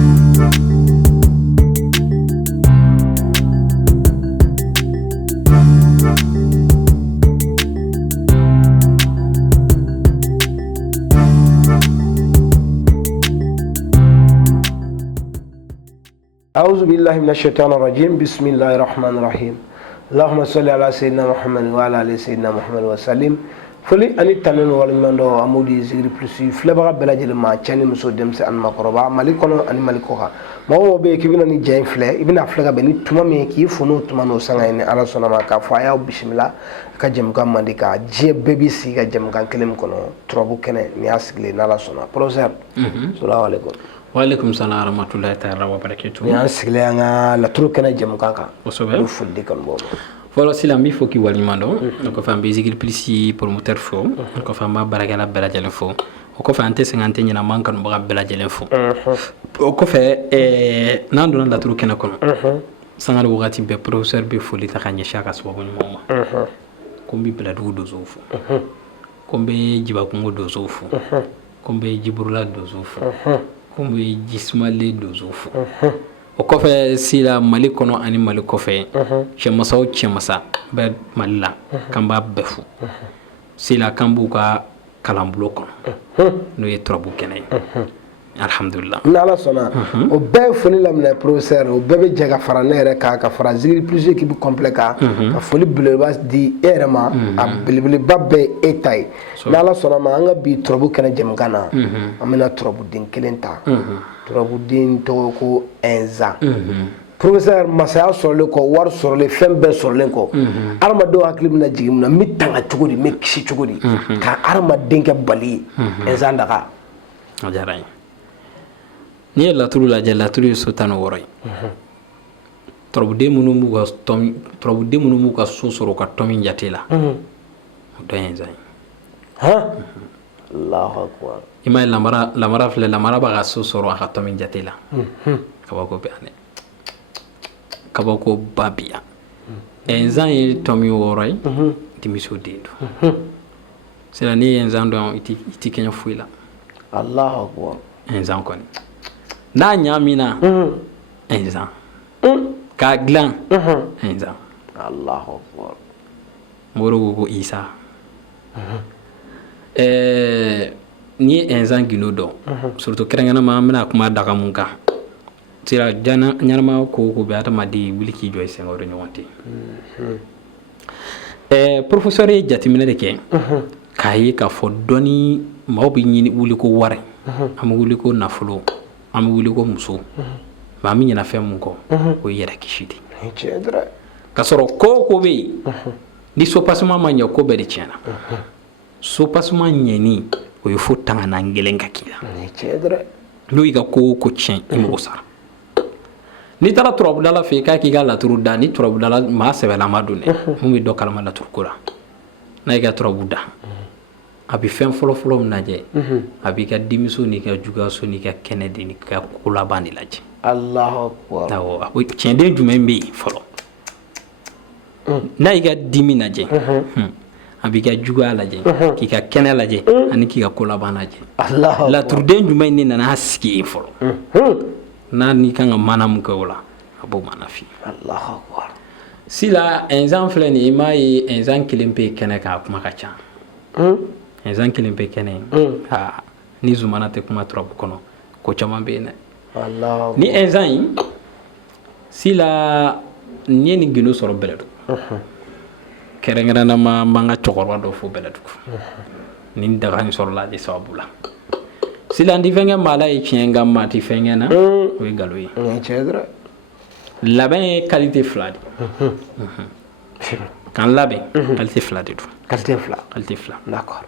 أعوذ بالله من الشيطان الرجيم بسم الله الرحمن الرحيم اللهم صل على سيدنا محمد وعلى آل سيدنا محمد وسلم foli ani tanen walimando amudi zigri plus flebaga belajele ma chani muso demse an makoroba malikono ani malikoha mawo be kibina ni jain fle ibina flega be ni tuma me ki funu tuma no sanga ni ala sona ma ka fa ya bismillah ka jem gam mandika je baby si ka jem kan kelem kono trobu kene ni asigle na ala sona professeur assalamu alaikum wa alaikum salam wa rahmatullahi ta'ala wa barakatuh ni asigle nga la turu kene jem kaka osobe fuldi kan bobo folo silam bi foki walimando ko fam be zigir plisi promoteur fo ko fam ba baragala belajele fo ko fa ante 50 nyina mankan ba belajele fo ko fe nan don la turu kena kono sangal wagati be professeur be foli ta kanye shaka sababu ni mama ko bi beladu do zofu ko be jiba ko do zofu ko be jibrula do zofu ko be jismale do zofu o kɔfɛ sila mali kɔnɔ ani mali kɔfɛ cɛmasa o cɛmasa bɛ mali la kan b'a bɛɛ fo sila kan b'u ka kalanbulon kɔnɔ n'o ye turabu kɛnɛ ye alhamdulillah ni ala sɔnna o bɛɛ foli laminɛ professeur o bɛɛ bɛ jɛ ka fara ne yɛrɛ kan ka fara zigiri plus équipe complet kan ka foli belebeleba di e yɛrɛ ma a belebeleba bɛɛ e ta ye ni ala sɔnna ma an ka bi turabu kɛnɛ jɛmukan na an bɛna turabuden kelen ta turabuden tɔgɔ ko ɛnzan professeur masaya sɔrɔlen kɔ wari sɔrɔlen fɛn bɛɛ sɔrɔlen kɔ adamadenw hakili bɛna jigin mun na n bɛ tanga cogo di n bɛ kisi cogo di ka adamaden kɛ bali ye ɛnzan daga a diyara n ye n'i ye laturu lajɛ laturu ye so 16 ye turabuden minnu b'u ka so sɔrɔ ka tɔmi jate la o dɔ ye ɛnzan ye Allahu akbar i ma ye lamara filɛ lamara b'a ka so sɔrɔ a ka tɔmi jate la kabako bɛ yan dɛ kabako ba bi yan ɛnzan ye tɔmi 6 ye denmuso den don sira n'i ye ɛnzan dɔn i ti kɛɲɛ foyi la Allahu akbar ɛnzan kɔni n'a ɲaamina ɛnzan k'a dilan ɛnzan Allahu akbar mɔgɔw ko isa n'i ye ɛnzan gindo dɔn surtout kɛrɛnkɛrɛnnama an bɛna kuma daga mun kan sira ɲanama ko bɛ adamaden wuli k'i jɔ i sen kɔrɔ ɲɔgɔn tɛ professeur ye jateminɛ de kɛ k'a ye k'a fɔ dɔnni maaw bɛ ɲini wuli ko wari an bɛ wuli ko nafolo an bɛ wuli ko muso mais an bɛ ɲinɛ fɛn mun kɔ o ye yɛrɛ kisi de k'a sɔrɔ ko bɛ yen ni sopassement ma ɲɛ ko bɛɛ de tiɲɛna sopassement ɲɛni o ye fo tanganan gelen ka k'i la n'o y'i ka ko tiɲɛ i mago sara n'i taara turabudala fɛ yen k'a k'i ka laturu da ni turabudala maa sɛbɛlama don dɛ mun bɛ dɔ kalama laturuko la n'a y'i ka turabu da a bɛ fɛn fɔlɔ min lajɛ a b'i ka denmuso n'i ka juguyaso n'i ka kɛnɛ de n'i ka ko laban de lajɛ Allahu akbar awɔ tiɲɛden jumɛn bɛ yen fɔlɔ n'a y'i ka dimi lajɛ a b'i ka juguya lajɛ k'i ka kɛnɛ lajɛ ani k'i ka ko laban lajɛ laturuden jumɛn de nana sigi yen fɔlɔ n'a n'i kan ka mana mun kɛ o la a b'o mana f'i ye Allahu akbar sila ɛnzan filɛ nin ye i m'a ye ɛnzan kelen pe kɛnɛ kan a kuma ka ca ɛnzan kelen pe kɛnɛ ni zumana tɛ kuma turabu kɔnɔ ko caman bɛ yen dɛ ni ɛnzan in sila n ye nin gindo sɔrɔ bɛlɛdugu kɛrɛnkɛrɛnnama man ka cɛkɔrɔba dɔ fo bɛlɛdugu nin daga in sɔrɔla de sababu la sila n ti fɛn kɛ maa la ye tiɲɛ nka maa ti fɛn kɛ na o ye nkalon ye labɛn ye qualité 2 de k'an labɛn qualité 2 de don qualité 2 d'accord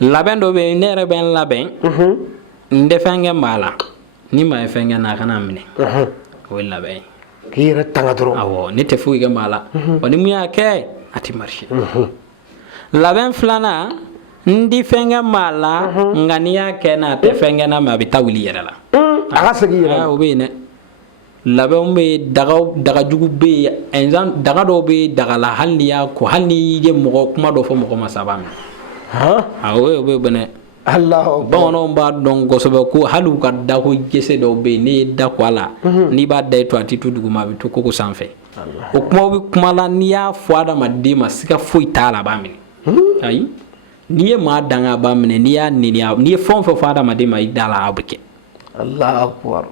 labɛn dɔ bɛ yen ne yɛrɛ bɛ n labɛn n tɛ fɛn kɛ maa la ni maa ye fɛn kɛ na a kana minɛ o ye labɛn ye k'i yɛrɛ tanga dɔrɔn awɔ ne tɛ foyi kɛ maa la wa ni mun y'a kɛ a tɛ marché labɛn 2nan n ti fɛn kɛ maa la nka n'i y'a kɛ na a tɛ fɛn kɛ na mais a bɛ taa wuli yɛrɛ la a ka segin yɛrɛ la o bɛ yen dɛ labɛnw bɛ yen dagajugu bɛ yen daga dɔw bɛ yen daga la hali n'i y'a ko hali n'i ye mɔgɔ kuma dɔ fɔ mɔgɔ ma sa a b'a minɛ awɔ o bɛ yen dɛ Allahu bamananw b'a dɔn kosɛbɛ ko hali u ka dako gese dɔw bɛ yen n'i ye da ko a la n'i b'a da to a tɛ to duguma a bɛ to koko sanfɛ o kumaw bɛ kuma la n'i y'a fɔ adamaden ma siga foyi t'a la a b'a minɛ ayi n'i ye maa danga a b'a minɛ n'i y'a nɛni n'i ye fɛn o fɛn fɔ adamaden ma i da la a bɛ kɛ Allahu akbar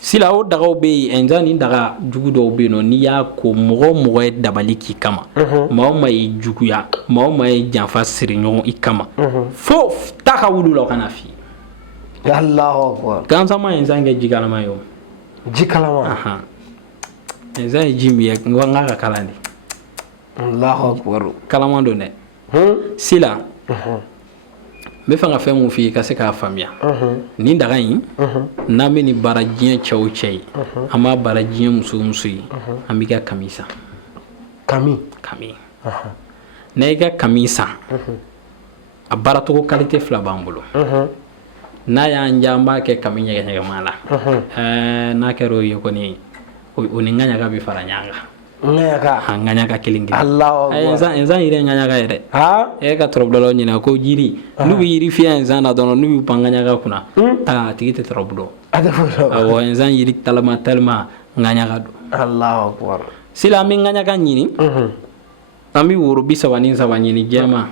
sila o dagaw bɛ yen nzan ni daga jugu dɔw bɛ yen nɔ n'i y'a ko mɔgɔ o mɔgɔ ye dabali k'i kama maa o maa ye juguya maa o maa ye janfa siri ɲɔgɔn i kama fo ta ka wuli la o kana f'i ye Allahu akbar gansan ma nzan kɛ ji kalama ye o ji kalama nzan ye ji min ye n k'a ka kalan de Allahu akbar kalama don dɛ sila n bɛ fɛ ka fɛn mun f'i ye ka se k'a faamuya nin daga in n'an bɛ nin baara diɲɛ cɛ o cɛ ye an b'a baara diɲɛ muso o muso ye an b'i ka kami san kami n'a y'i ka kami san a baaracogo qualité fila b'an bolo n'a y'an diya an b'a kɛ kami ɲɛgɛɲɛgɛma la n'a kɛra o ye kɔni o ni ŋaɲaga bɛ fara ɲɔgɔn kan ŋaɲaga kelen nzan yɛrɛ ŋaɲaga yɛrɛ e ka tɔrɔbulɔlaw ɲininka ko jiri n'u bɛ yiri fiyɛ nzan na dɔrɔn n'u y'u pan ŋaɲaga kunna a tigi tɛ tɔrɔbulɔ awɔ nzan yiri talama ŋaɲaga don sila an bɛ ŋaɲaga ɲini an bɛ woro 33 ɲini jɛman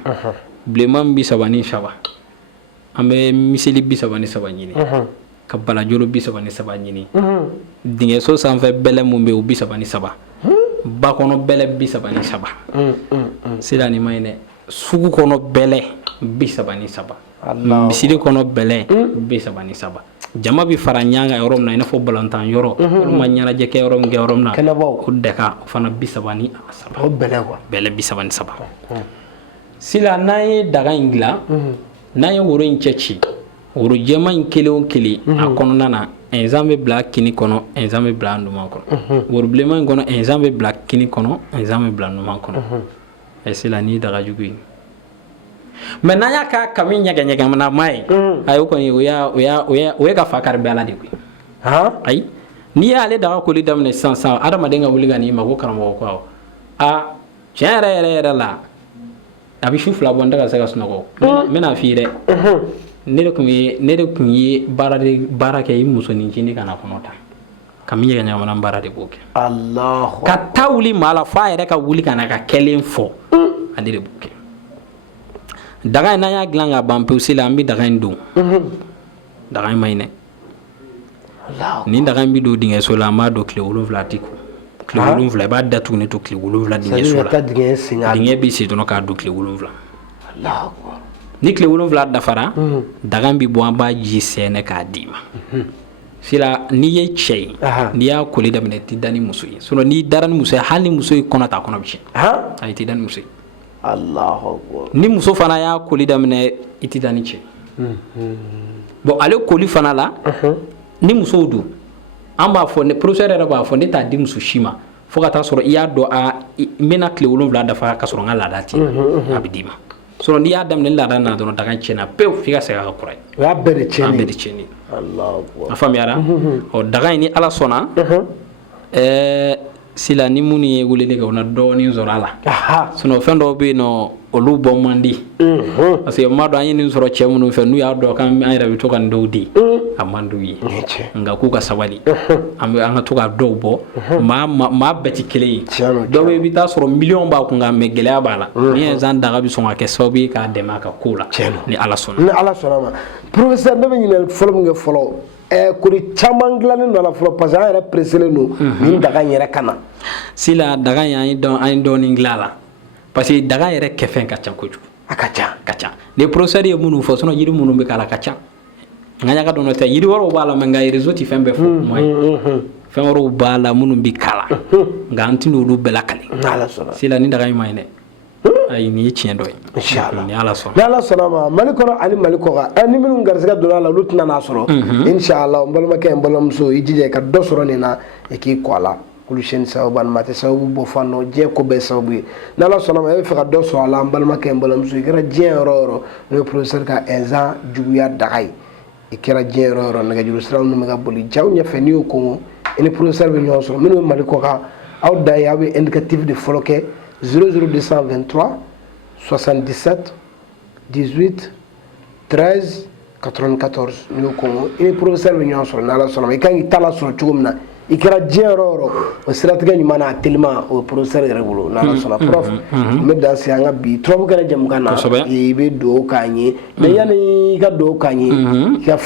bilenman 33 an bɛ miseli 33 ɲini ka balajolo 33 ɲini dingɛso sanfɛ bɛlɛ mun bɛ yen o 33 ba kɔnɔ bɛlɛ 33 sila nin ma ɲi dɛ sugu kɔnɔ bɛlɛ 33 misiri kɔnɔ bɛlɛ 33 jama bɛ fara ɲɔgɔn kan yɔrɔ min na i n'a fɔ balontan yɔrɔ walima ɲɛnajɛ kɛ yɔrɔ min kɛ yɔrɔ min na o dɛka o fana 33 o bɛlɛ quoi bɛlɛ 33 sila n'an ye daga in dilan n'an ye woro in cɛ ci woro jɛman in kelen o kelen a kɔnɔna na nzan bɛ bila kini kɔnɔ nzan bɛ bila numan kɔnɔ woro bilenman in kɔnɔ nzan bɛ bila kini kɔnɔ nzan bɛ bila numan kɔnɔ sila ni daga jugu ye mais n'an y'a k'a kami ɲɛgɛɲɛgɛnama ye ayi o kɔni o ye ka fa kari bɛɛ la de koyi ayi n'i y'ale daga koli daminɛ sisan adamaden ka wuli ka n'i ma ko karamɔgɔ ko tiɲɛ yɛrɛ la a bɛ su fila bɔ n tɛ ka se ka sunɔgɔ n bɛna f'i ye dɛ ne de kun ye baara kɛ i musonin ncini kana kɔnɔ ta kami ɲɛgɛɲɛgɛnama baara de b'o kɛ ka taa wuli maa la f'a yɛrɛ ka wuli ka na ka kɛlen fɔ ale de b'o kɛ daga in n'an y'a dilan ka ban pewu sila an bɛ daga in don daga in ma ɲi dɛ nin daga in bɛ don dingɛso la an b'a don tile 7 ti ko tile 7 i b'a datugu ne to tile 7 dingɛso la dingɛ b'i se dɔrɔn k'a don tile 7 ni tile 7 dafara daga in bɛ bɔ an b'a ji sɛnɛ k'a d'i ma sila n'i ye cɛ ye n'i y'a koli daminɛ i tɛ da ni muso ye sinon n'i dara ni muso ye hali ni muso ye kɔnɔ ta kɔnɔ bɛ tiɲɛ ayi i tɛ da ni muso ye ni muso fana y'a koli daminɛ i tɛ da ni cɛ bon ale koli fana la ni musow don an b'a fɔ professeur yɛrɛ b'a fɔ ne t'a di muso si ma fo ka taa sɔrɔ i y'a dɔn n bɛna tile 7 dafa ka sɔrɔ n ka laada tɛ a bɛ d'i ma sinon n'i y'a daminɛ ni laada nana dɔrɔn daga tiɲɛna pewu f'i ka segin a ka kura ye o y'a bɛɛ de tiɲɛni a faamuyara daga in ni ala sɔnna sila ni minnu ye weleli kɛ o na dɔɔnin sɔrɔ a la sinon fɛn dɔw bɛ yen nɔ olu bɔ man di parce que n b'a dɔn an ye nin sɔrɔ cɛ minnu fɛ n'u y'a dɔn k'an yɛrɛ bɛ to ka nin dɔw di a man d'u ye nka k'u ka sabali an ka to ka dɔw bɔ maa bɛɛ tɛ kelen ye dɔw bɛ i bɛ taa sɔrɔ miliyɔn b'a kun nka mɛ gɛlɛya b'a la ni nzan daga bɛ sɔn ka kɛ sababu ye k'a dɛmɛ a ka ko la ni ala sɔnna ma professeur ne bɛ ɲininkali fɔlɔ min kɛ fɔlɔ koli caman dilannen don a la fɔlɔ parce que an yɛrɛ presselen don nin daga in yɛrɛ ka na sila daga in an ye dɔɔnin dilan a la parce que daga yɛrɛ kɛfɛn ka ca kojugu a ka ca ni professeur ye minnu fɔ sinon yiri minnu bɛ k'a la ka ca ŋaɲaga dɔn tɛ yiri wɛrɛw b'a la mɛ nka réseau tɛ fɛn bɛɛ fɔ kuma ye fɛn wɛrɛw b'a la minnu bɛ k'a la nka an tɛna olu bɛɛ lakali sila ni daga in ma ɲi dɛ ayi nin ye tiɲɛ dɔ ye inchallah ni ala sɔnna ni ala sɔnna ma mali kɔnɔ ani mali kɔkan ni minnu garisɛgɛ donna a la olu tɛna n'a sɔrɔ inchallah n balimakɛ n balimamuso i jija i ka dɔ sɔrɔ nin na i k'i kɔ a la kulusɛni sababu ani matɛ sababu bɔ fan dɔ diɲɛ ko bɛɛ sababu ye ni ala sɔnna ma e bɛ fɛ ka dɔ sɔrɔ a la n balimakɛ n balimamuso i kɛra diɲɛ yɔrɔ o yɔrɔ n'o ye professeur ka nzan juguya daga ye i kɛra diɲɛ yɔrɔ o yɔrɔ nɛgɛjuru sira ninnu bɛ ka boli jaw ɲɛfɛ n'i y'o kɔngɔ i ni professeur bɛ ɲɔgɔn sɔrɔ minnu bɛ mali kɔkan aw da ye aw bɛ indicatif de fɔlɔ kɛ 00223 77 18 13 94 ni ko ni professeur bi ñoo sɔrɔ n'ala sɔnna i kan k'i ta la sɔrɔ cogo min na i kɛra diɲɛ yɔrɔ o yɔrɔ o siratigɛ ɲuman n'a teliman o professeur yɛrɛ bolo n'ala sɔnna prof n bɛ dan se an ka bi turabu kɛnɛ jamukan na i bɛ dugawu k'an ye mais yanni i ka dugawu k'an ye i ka